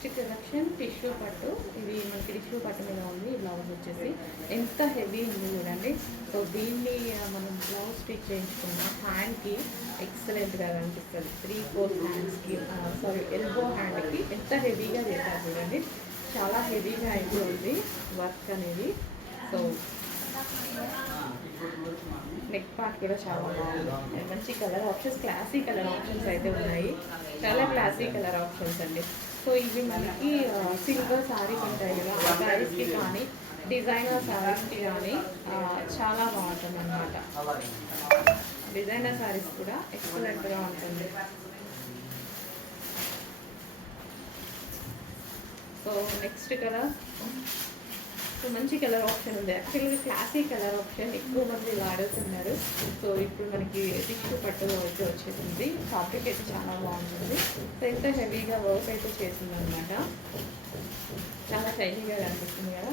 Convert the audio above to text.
Next collection tissue పట్టు. ఇది మనకి టిష్యూ పట్టు మీద ఉంది. ఈ బ్లౌజ్ వచ్చేసి ఎంత హెవీ ఉంది చూడండి. సో దీన్ని మనం బ్లౌజ్ స్టిచ్ చేయించుకున్నాం. హ్యాండ్కి ఎక్సలెంట్గా కనిపిస్తుంది. 3-4 హ్యాండ్స్కి ఎల్బో హ్యాండ్కి ఎంత హెవీగా చేశారు చూడండి. చాలా హెవీగా అయితే ఉంది వర్క్ అనేది. సో నెక్ పార్ట్ కూడా చాలా బాగుంది. మంచి colour options, classy colour options అయితే ఉన్నాయి. చాలా క్లాసీ కలర్ ఆప్షన్స్ అండి. సో ఇవి మనకి సిల్వర్ శారీస్ ఉంటాయి కదా, ఆ శారీస్కి కానీ డిజైనర్ శారీస్కి కానీ చాలా బాగుంటుంది అన్నమాట. డిజైనర్ శారీస్ కూడా ఎక్సలెంట్గా ఉంటుంది. సో నెక్స్ట్ కలర్, సో మంచి కలర్ ఆప్షన్ ఉంది. యాక్చువల్గా క్లాసీ కలర్ ఆప్షన్ ఎక్కువ మంది వాడుతున్నారు. సో ఇప్పుడు మనకి టిష్యూ పట్టు అయితే వచ్చేసింది. ఫ్యాబ్రిక్ అయితే చాలా బాగుంటుంది. సో ఎంత హెవీగా వర్క్ అయితే చేసిందనమాట. చాలా షైనీగా కనిపిస్తుంది కదా.